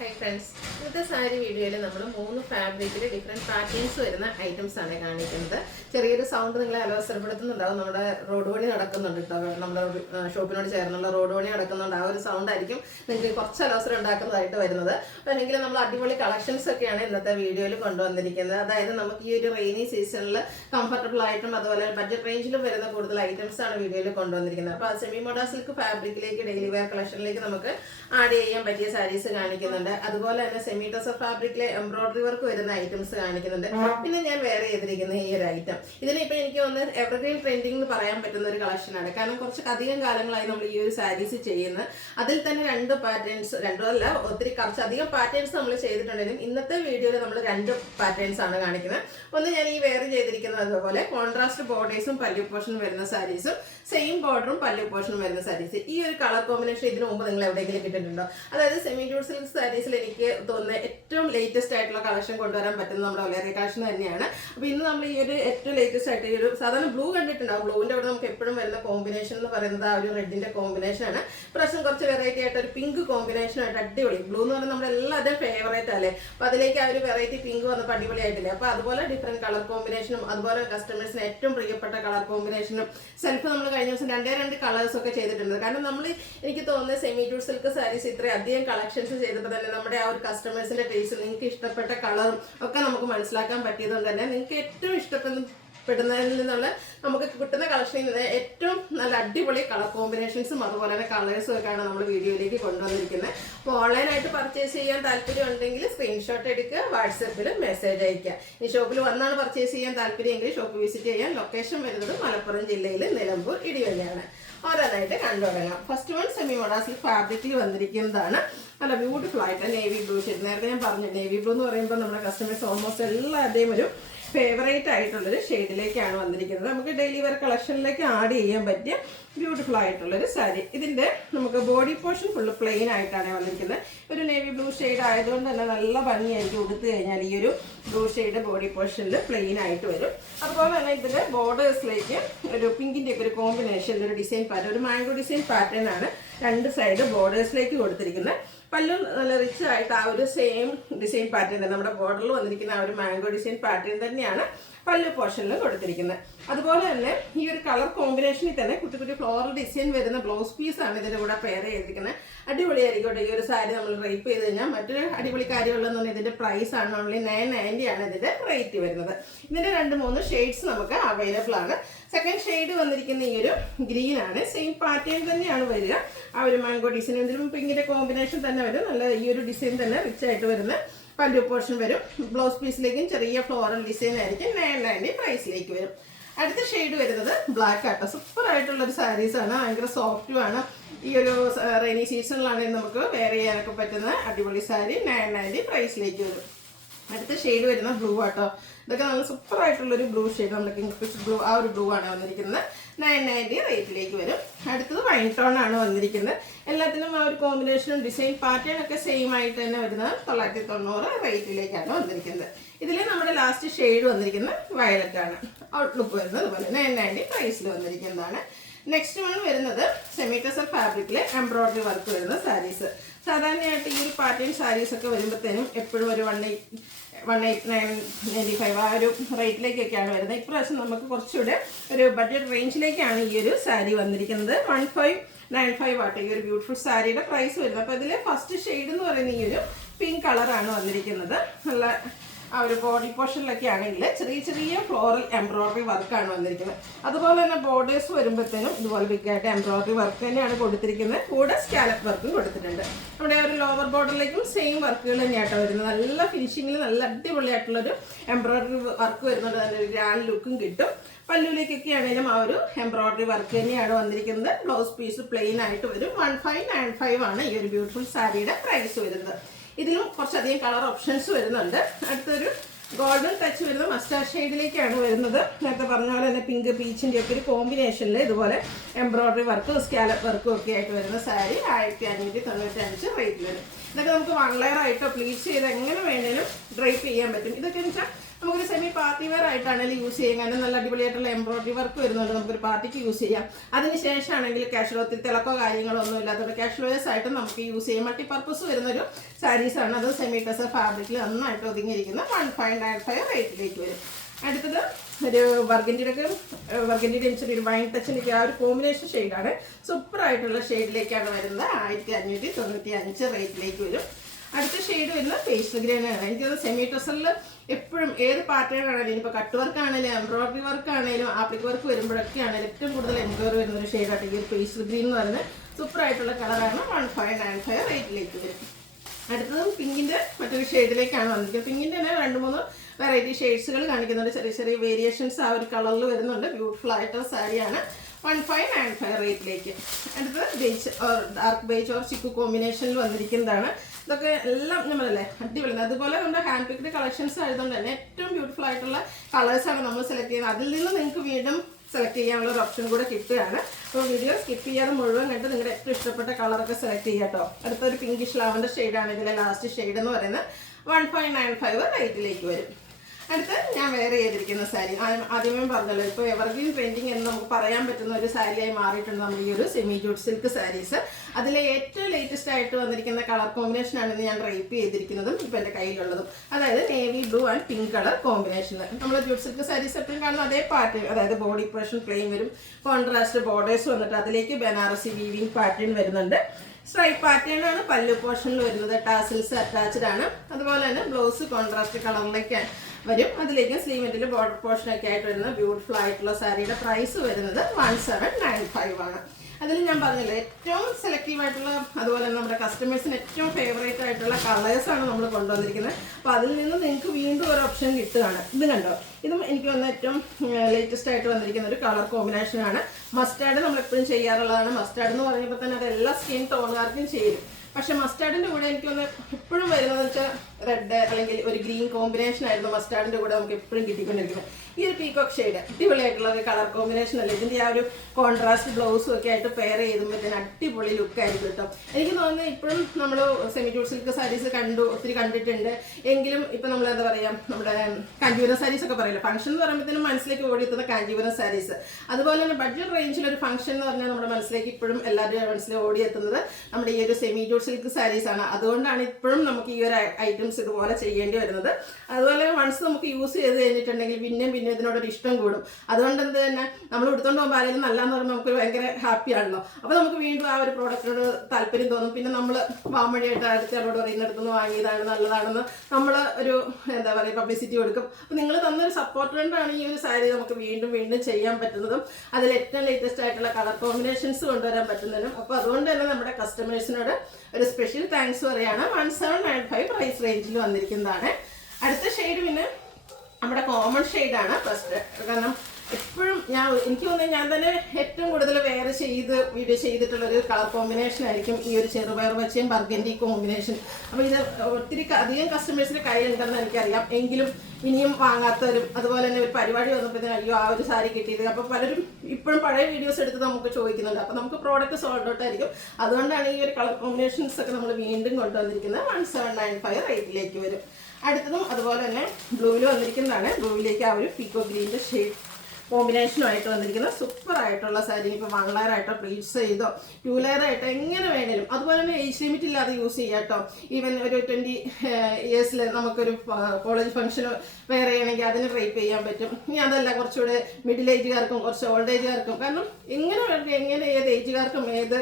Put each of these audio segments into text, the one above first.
Hi friends, ഇന്നത്തെ സാരി വീഡിയോയിൽ നമ്മൾ 3 ഫാബ്രിക്കിൽ ഡിഫറെൻറ്റ് പാറ്റേൺസ് വരുന്ന ഐറ്റംസ് ആണ് കാണിക്കുന്നത്. ചെറിയൊരു സൗണ്ട് നിങ്ങളെ അലോസരപ്പെടുത്തുന്നുണ്ടാവും. നമ്മുടെ റോഡ് പണി നടക്കുന്നുണ്ട് കേട്ടോ, നമ്മുടെ ഷോപ്പിനോട് ചേർന്നുള്ള റോഡ് പണി നടക്കുന്നുണ്ട്. ആ ഒരു സൗണ്ട് ആയിരിക്കും നിങ്ങൾക്ക് കുറച്ച് അലോസരം ഉണ്ടാക്കുന്നതായിട്ട് വരുന്നത്. അല്ലെങ്കിൽ നമ്മൾ അടിപൊളി കളക്ഷൻസ് ഒക്കെയാണ് ഇന്നത്തെ വീഡിയോയിൽ കൊണ്ടുവന്നിരിക്കുന്നത്. അതായത് നമുക്ക് ഈ ഒരു റെയിനി സീസണിൽ കംഫർട്ടബിൾ ആയിട്ടും അതുപോലെ ബഡ്ജറ്റ് റേഞ്ചിലും വരുന്ന കൂടുതൽ ഐറ്റംസ് ആണ് വീഡിയോയിൽ കൊണ്ടുവന്നിരിക്കുന്നത്. അപ്പോൾ ആ സെമി മോഡ സിൽക്ക് ഫാബ്രിക്കിലേക്ക് ഡെയിലി വെയർ കളക്ഷനിലേക്ക് നമുക്ക് ആഡ് ചെയ്യാൻ പറ്റിയ സാരീസ് കാണിക്കുന്നുണ്ട്. അതുപോലെ തന്നെ സെമി ടസർ ഫാബ്രിക്കിലെ എംബ്രോയിഡറി വർക്ക് വരുന്ന ഐറ്റംസ് കാണിക്കുന്നുണ്ട്. പിന്നെ ഞാൻ വേറെ ചെയ്തിരിക്കുന്ന ഈ ഒരു ഐറ്റം, ഇതിനിപ്പോൾ എനിക്ക് ഒന്ന് എവർഗ്രീൻ ട്രെൻഡിങ് എന്ന് പറയാൻ പറ്റുന്ന ഒരു കളക്ഷനാണ്. കാരണം കുറച്ചധികം കാലങ്ങളായി നമ്മൾ ഈ ഒരു സാരീസ് ചെയ്യുന്നത്. അതിൽ തന്നെ കുറച്ചധികം പാറ്റേൺസ് നമ്മൾ ചെയ്തിട്ടുണ്ടെങ്കിലും ഇന്നത്തെ വീഡിയോയിൽ നമ്മൾ 2 പാറ്റേൺസ് ആണ് കാണിക്കുന്നത്. ഒന്ന് ഞാൻ ഈ വെയർ ചെയ്തിരിക്കുന്നത് അതുപോലെ കോൺട്രാസ്റ്റ് ബോർഡേഴ്സും പല്ലു പോർഷനും വരുന്ന സാരീസും സെയിം ബോർഡറും പല്ലു പോർഷനും വരുന്ന സാരീസ്. ഈ ഒരു കളർ കോമ്പിനേഷൻ ഇതിനു മുമ്പ് നിങ്ങൾ എവിടെയെങ്കിലും കിട്ടിയിട്ടുണ്ടോ? അതായത് സെമി ഡ്യൂഡ് സിൽക്ക് സാരീസിൽ എനിക്ക് തോന്നുന്ന ഏറ്റവും ലേറ്റസ്റ്റ് ആയിട്ടുള്ള കളക്ഷൻ കൊണ്ടുവരാൻ പറ്റുന്ന നമ്മുടെ ഒലേറിയ കളക്ഷൻ തന്നെയാണ്. അപ്പോൾ ഇന്ന് നമ്മൾ ഈ ഒരു ഏറ്റവും ലേറ്റസ്റ്റ് ആയിട്ട് ഈ ഒരു സാധാരണ ബ്ലൂ കണ്ടിട്ടുണ്ടാവും. ബ്ലൂവിൻ്റെ അവിടെ നമുക്ക് എപ്പോഴും വരുന്ന കോമ്പിനേഷൻ എന്ന് പറയുന്നത് ആ ഒരു റെഡിൻ്റെ കോമ്പിനേഷനാണ്. പ്രാവശ്യം കുറച്ച് വെറൈറ്റി ആയിട്ട് ഒരു പിങ്ക് കോമ്പിനേഷൻ ആയിട്ട് അടിപൊളി. ബ്ലൂ എന്ന് പറഞ്ഞാൽ നമ്മുടെ എല്ലാവരുടെയും ഫേവറേറ്റ് അല്ലേ. അപ്പോൾ അതിലേക്ക് ആ ഒരു വെറൈറ്റി പിങ്ക് വന്നപ്പോൾ അടിപൊളിയായിട്ടില്ലേ. അപ്പോൾ അതുപോലെ ഡിഫറെൻറ്റ് കളർ കോമ്പിനേഷനും അതുപോലെ കസ്റ്റമേഴ്സിന് ഏറ്റവും പ്രിയപ്പെട്ട കളർ കോമ്പിനേഷനും സെൽഫ് നമ്മൾ കഴിഞ്ഞ ദിവസം 2 കളേഴ്സ് ഒക്കെ ചെയ്തിട്ടുണ്ട്. കാരണം നമ്മൾ എനിക്ക് തോന്നുന്നത് സെമി ഡ്യൂഡ് സിൽക്ക് സാരീസ് ഇത്രയും അധികം കളക്ഷൻസ് ചെയ്തപ്പോൾ തന്നെ നമ്മുടെ ആ ഒരു കസ്റ്റമേഴ്സിന്റെ ടേസ്റ്റ്, നിങ്ങൾക്ക് ഇഷ്ടപ്പെട്ട കളറും ഒക്കെ നമുക്ക് മനസ്സിലാക്കാൻ പറ്റിയതുകൊണ്ട് തന്നെ നിങ്ങൾക്ക് ഏറ്റവും ഇഷ്ടപ്പെടുന്നതിൽ നിന്നുള്ള നമുക്ക് കിട്ടുന്ന കളക്ഷനിൽ നിന്ന് ഏറ്റവും നല്ല അടിപൊളി കളർ കോമ്പിനേഷൻസും അതുപോലെ തന്നെ കളേഴ്സും ഒക്കെയാണ് നമ്മൾ വീഡിയോയിലേക്ക് കൊണ്ടുവന്നിരിക്കുന്നത്. അപ്പോൾ ഓൺലൈനായിട്ട് പർച്ചേസ് ചെയ്യാൻ താല്പര്യം ഉണ്ടെങ്കിൽ സ്ക്രീൻഷോട്ട് എടുക്കുക, വാട്സപ്പിൽ മെസ്സേജ് അയക്കുക. ഈ ഷോപ്പിൽ വന്നാണ് പർച്ചേസ് ചെയ്യാൻ താല്പര്യമെങ്കിൽ ഷോപ്പ് വിസിറ്റ് ചെയ്യാൻ. ലൊക്കേഷൻ വരുന്നത് മലപ്പുറം ജില്ലയിൽ നിലമ്പൂർ ഇടിവഴിയാണ്. ഓരോന്നായിട്ട് കണ്ടു തുടങ്ങാം. ഫസ്റ്റ് വൺ സെമി മോഡ സിൽക്ക് ഫാബ്രിക്കിൽ വന്നിരിക്കുന്നതാണ്. നല്ല ബ്യൂട്ടിഫുൾ ആയിട്ട് നേവി ബ്ലൂ ഷെയ്ഡ്. നേരത്തെ ഞാൻ പറഞ്ഞു നേവി ബ്ലൂ എന്ന് പറയുമ്പോൾ നമ്മുടെ കസ്റ്റമേഴ്സ് ഓൾമോസ്റ്റ് എല്ലാവരുടെയും ഒരു ഫേവറേറ്റ് ആയിട്ടുള്ളൊരു ഷെയ്ഡിലേക്കാണ് വന്നിരിക്കുന്നത്. നമുക്ക് ഡെയിലി വെയർ കളക്ഷനിലേക്ക് ആഡ് ചെയ്യാൻ പറ്റിയ ബ്യൂട്ടിഫുൾ ആയിട്ടുള്ളൊരു സാരി. ഇതിൻ്റെ നമുക്ക് ബോഡി പോർഷൻ ഫുള്ള് പ്ലെയിൻ ആയിട്ടാണ് വന്നിരിക്കുന്നത്. ഒരു നേവി ബ്ലൂ ഷെയ്ഡ് ആയതുകൊണ്ട് തന്നെ നല്ല ഭംഗിയായിരിക്കും ഉടുത്ത് കഴിഞ്ഞാൽ. ഈ ഒരു ബ്ലൂ ഷെയ്ഡ് ബോഡി പോർഷനിൽ പ്ലെയിൻ ആയിട്ട് വരും. അതുപോലെ തന്നെ ഇതിൻ്റെ ബോർഡേഴ്സിലേക്ക് ഒരു പിങ്കിൻ്റെ ഒക്കെ ഒരു കോമ്പിനേഷനിൽ ഒരു ഡിസൈൻ പാറ്റേൺ, ഒരു മാംഗോ ഡിസൈൻ പാറ്റേൺ ആണ് 2 സൈഡ് ബോർഡേഴ്സിലേക്ക് കൊടുത്തിരിക്കുന്നത്. പല്ലും നല്ല റിച്ച് ആയിട്ട് ആ ഒരു സെയിം ഡിസൈൻ പാറ്റേൺ തന്നെ നമ്മുടെ ബോർഡറിൽ വന്നിരിക്കുന്ന ആ ഒരു മാംഗോ ഡിസൈൻ പാറ്റേൺ തന്നെയാണ് പല്ലു പോർഷനിൽ കൊടുത്തിരിക്കുന്നത്. അതുപോലെ തന്നെ ഈ ഒരു കളർ കോമ്പിനേഷനിൽ തന്നെ കുട്ടി കുട്ടി ഫ്ലോറൽ ഡിസൈൻ വരുന്ന ബ്ലൗസ് പീസാണ് ഇതിൻ്റെ കൂടെ പെയർ ചെയ്തിരിക്കുന്നത്. അടിപൊളിയായിരിക്കട്ടെ. ഈ ഒരു സാരി നമ്മൾ റേപ്പ് ചെയ്ത് കഴിഞ്ഞാൽ മറ്റൊരു അടിപൊളി കാര്യമുള്ളതെന്ന് പറഞ്ഞാൽ ഇതിൻ്റെ പ്രൈസ് ആണ് ഓൺലി 990 ആണ് ഇതിൻ്റെ റേറ്റ് വരുന്നത്. ഇതിൻ്റെ 2-3 ഷെയ്ഡ്സ് നമുക്ക് അവൈലബിൾ ആണ്. സെക്കൻഡ് ഷെയ്ഡ് വന്നിരിക്കുന്ന ഈ ഒരു ഗ്രീൻ ആണ്. സെയിം പാറ്റേൺ തന്നെയാണ് വരിക. ആ ഒരു മാംഗോ ഡിസൈൻ ഇതിലും പിങ്കിൻ്റെ കോമ്പിനേഷൻ തന്നെ വരും. നല്ല ഈ ഒരു ഡിസൈൻ തന്നെ റിച്ച് ആയിട്ട് വരുന്ന പല്ലു പോർഷൻ വരും. ബ്ലൗസ് പീസിലേക്കും ചെറിയ ഫ്ലോറൽ ഡിസൈൻ ആയിരിക്കും. 990 പ്രൈസിലേക്ക് വരും. അടുത്ത ഷെയ്ഡ് വരുന്നത് ബ്ലാക്ക് ആട്ടോ. സൂപ്പർ ആയിട്ടുള്ളൊരു സാരീസാണ്. ഭയങ്കര സോഫ്റ്റുമാണ്. ഈ ഒരു റെയിനി സീസണിലാണെങ്കിൽ നമുക്ക് വെയർ ചെയ്യാനൊക്കെ പറ്റുന്ന അടിപൊളി സാരി 990 പ്രൈസിലേക്ക് വരും. അടുത്ത ഷെയ്ഡ് വരുന്ന ബ്ലൂ ആട്ടോ. ഇതൊക്കെ നല്ല സൂപ്പർ ആയിട്ടുള്ളൊരു ബ്ലൂ ഷെയ്ഡ്, നമ്മുടെ കിങ്ഫിഷ് ബ്ലൂ, ആ ഒരു ബ്ലൂ ആണ് വന്നിരിക്കുന്നത്. 990 റേറ്റിലേക്ക് വരും. അടുത്തത് വൈൻ ടോൺ ആണ് വന്നിരിക്കുന്നത്. എല്ലാത്തിനും ആ ഒരു കോമ്പിനേഷനും ഡിസൈൻ പാറ്റേൺ ഒക്കെ സെയിം ആയിട്ട് തന്നെ വരുന്നത് 990 റേറ്റിലേക്കാണ് വന്നിരിക്കുന്നത്. ഇതിൽ നമ്മുടെ ലാസ്റ്റ് ഷെയ്ഡ് വന്നിരിക്കുന്നത് വയലറ്റ് ആണ്. ഔട്ട്ലുക്ക് വരുന്നത് അതുപോലെ 990 പ്രൈസിൽ വന്നിരിക്കുന്നതാണ്. നെക്സ്റ്റ് വൺ വരുന്നത് സെമി ടസർ ഫാബ്രിക്കിലെ എംബ്രോയിഡറി വർക്ക് വരുന്ന സാരീസ്. സാധാരണയായിട്ട് ഈ ഒരു പാറ്റേൺ സാരീസ് ഒക്കെ വരുമ്പോഴത്തേനും എപ്പോഴും ഒരു 18995 ആ ഒരു റേറ്റിലേക്കൊക്കെയാണ് വരുന്നത്. ഇപ്രാവശ്യം നമുക്ക് കുറച്ചുകൂടെ ഒരു ബഡ്ജറ്റ് റേഞ്ചിലേക്കാണ് ഈ ഒരു സാരി വന്നിരിക്കുന്നത്. 1595 ആട്ടെ ഈ ഒരു ബ്യൂട്ടിഫുൾ സാരിയുടെ പ്രൈസ് വരുന്നത്. അപ്പോൾ ഇതിലെ ഫസ്റ്റ് ഷെയ്ഡ് എന്ന് പറയുന്ന ഈ ഒരു പിങ്ക് കളറാണ് വന്നിരിക്കുന്നത്. നല്ല ആ ഒരു ബോഡി പോർഷനിലൊക്കെ ആണെങ്കിൽ ചെറിയ ഫ്ലോറൽ എംബ്രോയിഡറി വർക്കാണ് വന്നിരിക്കുന്നത്. അതുപോലെ തന്നെ ബോർഡേഴ്സ് വരുമ്പോഴത്തേനും ഇതുപോലെ ബിഗായിട്ട് എംബ്രോയിഡറി വർക്ക് തന്നെയാണ് കൊടുത്തിരിക്കുന്നത്. കൂടെ സ്കാലപ്പ് വർക്കും കൊടുത്തിട്ടുണ്ട്. നമ്മുടെ ഒരു ലോവർ ബോർഡറിലേക്കും സെയിം വർക്കുകൾ തന്നെയാട്ടോ വരുന്നത്. നല്ല ഫിനിഷിങ്ങിൽ നല്ല അടിപൊളിയായിട്ടുള്ളൊരു എംബ്രോയിഡറി വർക്ക് വരുന്നുണ്ട്. നല്ല ഒരു ഗ്രാൻഡ് ലുക്കും കിട്ടും. പല്ലുവിലേക്കൊക്കെ ആണെങ്കിലും ആ ഒരു എംബ്രോയിഡറി വർക്ക് തന്നെയാണ് വന്നിരിക്കുന്നത്. ബ്ലൗസ് പീസ് പ്ലെയിൻ ആയിട്ട് വരും. 1595 ആണ് ഈ ഒരു ബ്യൂട്ടിഫുൾ സാരിയുടെ പ്രൈസ് വരുന്നത്. ഇതിലും കുറച്ചധികം കളർ ഓപ്ഷൻസ് വരുന്നുണ്ട്. അടുത്തൊരു ഗോൾഡൻ ടച്ച് വരുന്ന മസ്റ്റാർഡ് ഷെയ്ഡിലേക്കാണ് വരുന്നത്. നേരത്തെ പറഞ്ഞ പോലെ തന്നെ പിങ്ക് പീച്ചിൻ്റെ ഒക്കെ ഒരു കോമ്പിനേഷനിൽ ഇതുപോലെ എംബ്രോയിഡറി വർക്കും സ്കാലപ്പ് വർക്കും ഒക്കെ ആയിട്ട് വരുന്ന സാരി 1595 റേറ്റിൽ വരും. ഇതൊക്കെ നമുക്ക് 1 ലെയർ ആയിട്ടോ പ്ലീറ്റ് ചെയ്ത് എങ്ങനെ വേണേലും ഡ്രൈപ്പ് ചെയ്യാൻ പറ്റും. ഇതൊക്കെ എന്ന് വെച്ചാൽ നമുക്കൊരു സെമി പാർട്ടി വെയർ ആയിട്ടാണെങ്കിലും യൂസ് ചെയ്യാം. കാരണം നല്ല അടിപൊളിയായിട്ടുള്ള എംബ്രോയിഡറി വർക്ക് വരുന്നുണ്ട്, നമുക്കൊരു പാർട്ടിക്ക് യൂസ് ചെയ്യാം. അതിനുശേഷം ആണെങ്കിൽ കാഷ്വൽ ഒത്തിരി തിളക്കോ കാര്യങ്ങളോ ഒന്നും ഇല്ലാത്തതുകൊണ്ട് കാഷ്വൽവേഴ്സ് ആയിട്ട് നമുക്ക് യൂസ് ചെയ്യാം. മൾട്ടിപർപ്പസ് വരുന്നൊരു സാരീസാണ്. അത് സെമി ടെസർ ഫാബ്രിക്കിൽ നന്നായിട്ട് ഒതുങ്ങിയിരിക്കുന്ന 1595 റേറ്റിലേക്ക് വരും. അടുത്തത് ഒരു വർഗൻഡിയുടെ ഒരു വൈൻ ടച്ചിൻ്റെ ആ ഒരു കോമ്പിനേഷൻ ഷെയ്ഡാണ്. സൂപ്പറായിട്ടുള്ള ഷെയ്ഡിലേക്കാണ് വരുന്നത്. 1595 റേറ്റിലേക്ക് വരും. അടുത്ത ഷെയ്ഡ് വരുന്നത് പേസ്റ്റൽ ഗ്രീനാണ്. എനിക്കത് സെമി ടെസറിൽ എപ്പോഴും ഏത് പാറ്റേൺ ആണെങ്കിലും, ഇപ്പോൾ കട്ട് വർക്ക് ആണെങ്കിലും എംബ്രോയിഡറി വർക്ക് ആണെങ്കിലും ആപ്ലിക് വർക്ക് വരുമ്പോഴൊക്കെ ആണെങ്കിലും ഏറ്റവും കൂടുതൽ എൻക്വയറി വരുന്ന ഒരു ഷെയ്ഡായിട്ട് ഈ ഒരു പേസ്റ്റൽ ഗ്രീൻ എന്ന് പറയുന്നത് സൂപ്പറായിട്ടുള്ള കളറാണ്. 1595 റേറ്റിലേക്ക് വരും. അടുത്തത് പിങ്കിൻ്റെ മറ്റൊരു ഷെയ്ഡിലേക്കാണ് വന്നിരിക്കുന്നത്. പിങ്കിൻ്റെ തന്നെ 2-3 വെറൈറ്റി ഷെയ്ഡ്സുകൾ കാണിക്കുന്നുണ്ട്. ചെറിയ ചെറിയ വേരിയേഷൻസ് ആ ഒരു കളറിൽ വരുന്നുണ്ട്. ബ്യൂട്ടിഫുൾ ആയിട്ടുള്ള സാരിയാണ്. 1595 റേറ്റിലേക്ക്. അടുത്തത് beige dark beige or chikoo കോമ്പിനേഷനിൽ വന്നിരിക്കുന്നതാണ്. ഇതൊക്കെ എല്ലാം നമ്മളല്ലേ അടിപൊളി. അതുപോലെ നമ്മുടെ ഹാൻഡ് പിക്ഡ് കളക്ഷൻസ് ആയതുകൊണ്ട് തന്നെ ഏറ്റവും ബ്യൂട്ടിഫുൾ ആയിട്ടുള്ള കളേഴ്സാണ് നമ്മൾ സെലക്ട് ചെയ്യുന്നത്. അതിൽ നിന്ന് നിങ്ങൾക്ക് വീണ്ടും സെലക്ട് ചെയ്യാനുള്ള ഒരു ഓപ്ഷൻ കൂടെ കിട്ടുകയാണ്. അപ്പോൾ വീഡിയോ സ്കിപ്പ് ചെയ്യാതെ മുഴുവൻ കണ്ട് നിങ്ങളുടെ ഏറ്റവും ഇഷ്ടപ്പെട്ട കളറൊക്കെ സെലക്ട് ചെയ്യാം കേട്ടോ. അടുത്തൊരു പിങ്കിഷ് ലാവൻഡർ ഷെയ്ഡാണ് ഇതിലെ ലാസ്റ്റ് ഷെയ്ഡ് എന്ന് പറയുന്നത്. 1595 റേറ്റിലേക്ക് വരും. അടുത്ത് ഞാൻ വെയർ ചെയ്തിരിക്കുന്ന സാരി ആദ്യമേ പറഞ്ഞല്ലോ, ഇപ്പോൾ എവർഗ്രീൻ ട്രെൻഡിങ് എന്ന് നമുക്ക് പറയാൻ പറ്റുന്ന ഒരു സാരിയായി മാറിയിട്ടുണ്ട് നമ്മൾ ഈ ഒരു സെമി ജൂട്ട് സിൽക്ക് സാരീസ്. അതിലെ ഏറ്റവും ലേറ്റസ്റ്റ് ആയിട്ട് വന്നിരിക്കുന്ന കളർ കോമ്പിനേഷനാണ് ഇന്ന് ഞാൻ റേപ്പ് ചെയ്തിരിക്കുന്നതും ഇപ്പോൾ എൻ്റെ കയ്യിലുള്ളതും. അതായത് navy blue and pink colour കോമ്പിനേഷനിൽ നമ്മൾ ജൂട്ട് സിൽക്ക് സാരീസ് എപ്പോഴും കാണുന്ന അതേ പാറ്റേൺ, അതായത് ബോഡി പോർഷൻ പ്ലെയിൻ വരും, കോൺട്രാസ്റ്റ് ബോർഡേഴ്സ് വന്നിട്ട് അതിലേക്ക് ബനാറസി വീവിങ് പാറ്റേൺ വരുന്നുണ്ട്. സ്ട്രൈപ്പ് പാറ്റേൺ ആണ് പല്ലു പോർഷനിൽ വരുന്നത്. ടാസിൽസ് അറ്റാച്ച്ഡ് ആണ്. അതുപോലെ തന്നെ ബ്ലൗസ് കോൺട്രാസ്റ്റ് കളറിലേക്ക് വരും. അതിലേക്ക് സ്ലീവെന്റിൽ ബോർഡർ പോർഷനൊക്കെ ആയിട്ട് വരുന്ന ബ്യൂട്ടിഫുൾ ആയിട്ടുള്ള സാരിയുടെ പ്രൈസ് വരുന്നത് 1795 ആണ്. അതിൽ ഞാൻ പറഞ്ഞില്ല ഏറ്റവും സെലക്റ്റീവ് ആയിട്ടുള്ള, അതുപോലെ തന്നെ നമ്മുടെ കസ്റ്റമേഴ്സിന് ഏറ്റവും ഫേവറേറ്റ് ആയിട്ടുള്ള കളേഴ്സാണ് നമ്മൾ കൊണ്ടുവന്നിരിക്കുന്നത്. അപ്പോൾ അതിൽ നിന്ന് നിങ്ങൾക്ക് വീണ്ടും ഒരു ഓപ്ഷൻ കിട്ടുകയാണ്. ഇത് കണ്ടോ, ഇതും എനിക്ക് വന്ന ഏറ്റവും ലേറ്റസ്റ്റ് ആയിട്ട് വന്നിരിക്കുന്ന ഒരു കളർ കോമ്പിനേഷനാണ്. മസ്റ്റാർഡ് നമ്മൾ എപ്പോഴും ചെയ്യാറുള്ളതാണ്. മസ്റ്റാർഡ് എന്ന് പറയുമ്പോൾ തന്നെ അത് എല്ലാ സ്കിൻ ടോണുകാർക്കും ചെയ്യും. പക്ഷെ മസ്റ്റാർഡിൻ്റെ കൂടെ എനിക്ക് ഒന്ന് എപ്പോഴും വരുന്നതെന്ന് വെച്ചാൽ റെഡ് അല്ലെങ്കിൽ ഒരു ഗ്രീൻ കോമ്പിനേഷൻ ആയിരുന്നു മസ്റ്റാർഡിൻ്റെ കൂടെ നമുക്ക് എപ്പോഴും കിട്ടിക്കൊണ്ടിരിക്കുന്നത്. ഈ ഒരു പീകോക്ക് ഷെയ്ഡ് അടിപൊളിയായിട്ടുള്ള ഒരു കളർ കോമ്പിനേഷൻ അല്ലേ. ഇതിൻ്റെ ആ ഒരു കോൺട്രാസ്റ്റ് ബ്ലൗസും ഒക്കെ ആയിട്ട് പെയർ ചെയ്തുമ്പോഴത്തേന് അടിപൊളി ലുക്കായിരിക്കും കേട്ടോ. എനിക്ക് തോന്നുന്നത് ഇപ്പോഴും നമ്മൾ സെമി ജൂട്ട് സിൽക്ക് സാരീസ് ഒത്തിരി കണ്ടിട്ടുണ്ട്. എങ്കിലും ഇപ്പം നമ്മൾ എന്താ പറയുക, നമ്മുടെ കാഞ്ചീപുരം സാരീസ് ഒക്കെ പറയില്ല, ഫംഗ്ഷൻ എന്ന് പറയുമ്പോഴത്തേനും മനസ്സിലേക്ക് ഓടിയെത്തുന്ന കാഞ്ചീപുരം സാരീസ്. അതുപോലെ തന്നെ ബഡ്ജറ്റ് റേഞ്ചിലൊരു ഫംഗ്ഷൻ എന്ന് പറഞ്ഞാൽ നമ്മുടെ മനസ്സിലേക്ക് ഇപ്പോഴും എല്ലാവരുടെയും മനസ്സിലേക്ക് ഓടിയെത്തുന്നത് നമ്മുടെ ഈ ഒരു സെമി ജൂട്ട് സിൽക്ക് സാരീസ് ആണ്. അതുകൊണ്ടാണ് ഇപ്പോഴും നമുക്ക് ഈ ഒരു ഐറ്റംസ് ഇതുപോലെ ചെയ്യേണ്ടി വരുന്നത്. അതുപോലെ വൺസ് നമുക്ക് യൂസ് ചെയ്ത് കഴിഞ്ഞിട്ടുണ്ടെങ്കിൽ പിന്നെ ഇതിനോടൊരു ഇഷ്ടം കൂടും. അതുകൊണ്ട് എന്ത് തന്നെ നമ്മൾ എടുത്തുകൊണ്ട് പോകുമ്പോൾ ആരെങ്കിലും നല്ലതെന്ന് പറയുമ്പോൾ നമുക്ക് ഭയങ്കര ഹാപ്പി ആണല്ലോ. അപ്പോൾ നമുക്ക് വീണ്ടും ആ ഒരു പ്രോഡക്റ്റിനോട് താല്പര്യം തോന്നും. പിന്നെ നമ്മൾ വാമൊഴിയായിട്ട് അടുത്തയാളോട് പറയുന്നിടത്തുനിന്ന് വാങ്ങിയതാണ് നല്ലതാണെന്ന് നമ്മൾ ഒരു എന്താ പറയുക പബ്ലിസിറ്റി കൊടുക്കും. അപ്പോൾ നിങ്ങൾ തന്നൊരു സപ്പോർട്ട് കൊണ്ടാണ് ഈ ഒരു സാരി നമുക്ക് വീണ്ടും ചെയ്യാൻ പറ്റുന്നതും അതിൽ ഏറ്റവും ലേറ്റസ്റ്റ് ആയിട്ടുള്ള കളർ കോമ്പിനേഷൻസ് കൊണ്ടുവരാൻ പറ്റുന്നതിനും. അപ്പോൾ അതുകൊണ്ട് തന്നെ നമ്മുടെ കസ്റ്റമേഴ്സിനോട് ഒരു സ്പെഷ്യൽ താങ്ക്സ് പറയുകയാണ്. 1795 പ്രൈസ് റേഞ്ചിൽ വന്നിരിക്കുന്നതാണ്. അടുത്ത ഷെയ്ഡ് പിന്നെ നമ്മുടെ കോമൺ ഷെയ്ഡാണ് ഫസ്റ്റ്. കാരണം എപ്പോഴും എനിക്ക് തോന്നുന്നത് ഞാൻ തന്നെ ഏറ്റവും കൂടുതൽ വീഡിയോ ചെയ്തിട്ടുള്ളൊരു കളർ കോമ്പിനേഷൻ ആയിരിക്കും ഈ ഒരു ചെറുപയർ വെച്ചയും ബർഗൻഡി കോമ്പിനേഷൻ. അപ്പോൾ ഇത് ഒത്തിരി അധികം കസ്റ്റമേഴ്സിൻ്റെ കയ്യിലുണ്ടെന്ന് എനിക്കറിയാം. എങ്കിലും ഇനിയും വാങ്ങാത്തവരും അതുപോലെ തന്നെ ഒരു പരിപാടി വന്നപ്പോഴത്തേനും അയ്യോ ആ ഒരു സാരി കിട്ടിയത്. അപ്പോൾ പലരും ഇപ്പോഴും പഴയ വീഡിയോസ് എടുത്ത് നമുക്ക് ചോദിക്കുന്നുണ്ട്. അപ്പോൾ നമുക്ക് പ്രോഡക്റ്റ് സോൾഡ് ഔട്ട് ആയിരിക്കും. അതുകൊണ്ടാണ് ഈ ഒരു കളർ കോമ്പിനേഷൻസ് ഒക്കെ നമ്മൾ വീണ്ടും കൊണ്ടുവന്നിരിക്കുന്നത്. 1795 റേറ്റിലേക്ക് വരും. അടുത്തതും അതുപോലെ തന്നെ ബ്ലൂവിൽ വന്നിരിക്കുന്നതാണ്. ബ്ലൂവിലേക്ക് ആ ഒരു പീക്കോ ഗ്രീൻ്റെ ഷെയ്ഡ് കോമ്പിനേഷനുമായിട്ട് വന്നിരിക്കുന്ന സൂപ്പർ ആയിട്ടുള്ള സാരി. ഇപ്പോൾ 1 ലെയർ ആയിട്ടോ പ്ലീറ്റ്സ് ചെയ്തോ 2 ലെയർ ആയിട്ടോ എങ്ങനെ വേണേലും. അതുപോലെ തന്നെ ഏജ് ലിമിറ്റ് ഇല്ലാതെ യൂസ് ചെയ്യാം കേട്ടോ. ഈവൻ ഒരു 20 ഇയേഴ്സിൽ നമുക്കൊരു കോളേജ് ഫംഗ്ഷന് വെയർ ചെയ്യണമെങ്കിൽ അതിന് ഡ്രൈപ്പ് ചെയ്യാൻ പറ്റും. ഇനി അതല്ല കുറച്ചുകൂടെ മിഡിൽ ഏജുകാർക്കും കുറച്ച് ഓൾഡ് ഏജുകാർക്കും, കാരണം എങ്ങനെ ഏത് ഏജുകാർക്കും ഏത്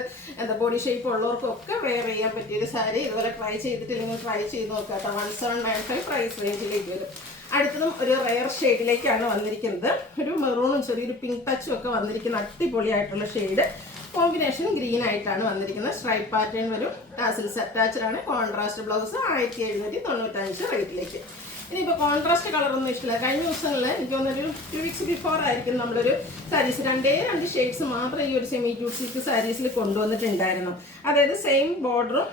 ബോഡി ഷേപ്പ് ഉള്ളവർക്കും ഒക്കെ വെയർ ചെയ്യാൻ പറ്റിയൊരു സാരി. ഇതുപോലെ ട്രൈ ചെയ്തിട്ടില്ലെങ്കിൽ ട്രൈ ചെയ്ത് നോക്കാം കേട്ടോ. 1795 പ്രൈസ് റേഞ്ചിലേക്ക് വരും. അടുത്തതും ഒരു റെയർ ഷെയ്ഡിലേക്കാണ് വന്നിരിക്കുന്നത്. ഒരു മെറൂണും ചെറിയൊരു പിങ്ക് ടച്ചും ഒക്കെ വന്നിരിക്കുന്ന അടിപൊളിയായിട്ടുള്ള ഷെയ്ഡ് കോമ്പിനേഷൻ ഗ്രീൻ ആയിട്ടാണ് വന്നിരിക്കുന്നത്. സ്ട്രൈപ്പ് പാറ്റേൺ വരും. ടാസിൽസ് അറ്റാച്ച്ഡ് ആണ്. Contrast blouse 1795 റേറ്റിലേക്ക്. ഇനിയിപ്പോൾ കോൺട്രാസ്റ്റ് കളറൊന്നും ഇഷ്ടമില്ല. കഴിഞ്ഞ ദിവസങ്ങളിൽ എനിക്ക് തോന്നുന്നൊരു 2 വീക്സ് ബിഫോർ ആയിരിക്കും നമ്മളൊരു സാരീസ് 2 ഷെയ്ഡ്സ് മാത്രം ഈ ഒരു സെമി ജൂട്ട് സിൽക്ക് സാരീസിൽ കൊണ്ടുവന്നിട്ടുണ്ടായിരുന്നു. അതായത് സെയിം ബോർഡറും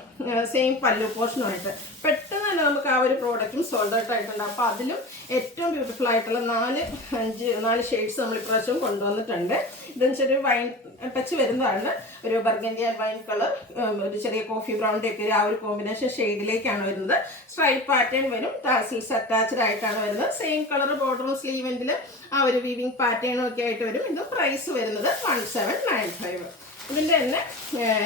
സെയിം പല്ലു പോർഷനുമായിട്ട് പെട്ടെന്ന് തന്നെ നമുക്ക് ആ ഒരു പ്രോഡക്റ്റും സോൾഡ് ഔട്ട് ആയിട്ടുണ്ട്. അപ്പോൾ അതിലും ഏറ്റവും ബ്യൂട്ടിഫുൾ ആയിട്ടുള്ള 4 ഷെയ്ഡ്സ് നമ്മൾ ഇപ്രാവശ്യം കൊണ്ടുവന്നിട്ടുണ്ട്. ഇതെന്ന് വെച്ചാൽ ഒരു വൈൻ ടച്ച് വരുന്നതാണ്, ഒരു ബർഗൻഡി ആൻഡ് വൈൻ കളർ, ഒരു ചെറിയ കോഫി ബ്രൗണിൻ്റെ ഒക്കെ ആ ഒരു കോമ്പിനേഷൻ ഷെയ്ഡിലേക്കാണ് വരുന്നത്. സ്ട്രൈപ്പ് പാറ്റേൺ വരും, ടാസിൽസ് അറ്റാച്ച്ഡ് ആയിട്ടാണ് വരുന്നത്. സെയിം കളർ ബോർഡറും സ്ലീവെൻറ്റിൽ ആ ഒരു വീവിങ് പാറ്റേണും ഒക്കെ ആയിട്ട് വരും. ഇത് പ്രൈസ് വരുന്നത് 1795. ഇതിൻ്റെ തന്നെ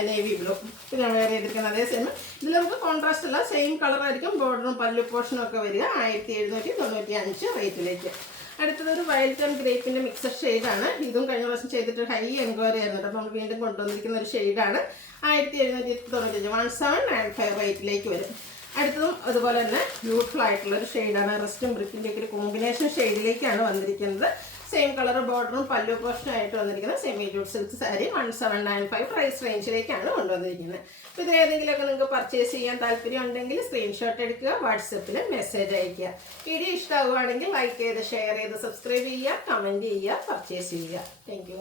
നേവി ബ്ലൂ പിന്നെ വേറെ ചെയ്തിരിക്കുന്നത് അതേ സെയിം. ഇതിൽ നമുക്ക് കോൺട്രാസ്റ്റ് അല്ല, സെയിം കളറായിരിക്കും ബോർഡറും പല്ലു പോർഷനും ഒക്കെ വരിക. 1795 റേറ്റിലേക്ക്. അടുത്തതൊരു വയലറ്റ് ആൻഡ് ഗ്രേപ്പിൻ്റെ മിക്സഡ് ഷെയ്ഡാണ്. ഇതും കഴിഞ്ഞ പ്രാവശ്യം ചെയ്തിട്ട് ഹൈ എൻക്വയറി ആയിരുന്നു. അപ്പോൾ നമ്മൾ വീണ്ടും കൊണ്ടുവന്നിരിക്കുന്ന ഒരു ഷെയ്ഡാണ്. 1795 1795 റേറ്റിലേക്ക് വരും. അടുത്തതും അതുപോലെ തന്നെ ബ്യൂട്ടിഫുൾ ആയിട്ടുള്ളൊരു ഷെയ്ഡാണ്. റെസ്റ്റും ബ്രിക്കിൻ്റെ ഒക്കെ ഒരു കോമ്പിനേഷൻ ഷെയ്ഡിലേക്കാണ് വന്നിരിക്കുന്നത്. സെയിം കളർ ബോർഡറും പല്ലു പോർഷനായിട്ട് വന്നിരിക്കുന്നത് semi jute silk sari 1795 price റേഞ്ചിലേക്കാണ് കൊണ്ടുവന്നിരിക്കുന്നത്. അപ്പോൾ ഇത് ഏതെങ്കിലുമൊക്കെ നിങ്ങൾക്ക് പർച്ചേസ് ചെയ്യാൻ താല്പര്യം ഉണ്ടെങ്കിൽ സ്ക്രീൻഷോട്ട് എടുക്കുക, വാട്സപ്പിൽ മെസ്സേജ് അയയ്ക്കുക. വീഡിയോ ഇഷ്ടമാവുകയാണെങ്കിൽ ലൈക്ക് ചെയ്ത് ഷെയർ ചെയ്ത് സബ്സ്ക്രൈബ് ചെയ്യുക, കമൻറ്റ് ചെയ്യുക, പർച്ചേസ് ചെയ്യുക. താങ്ക്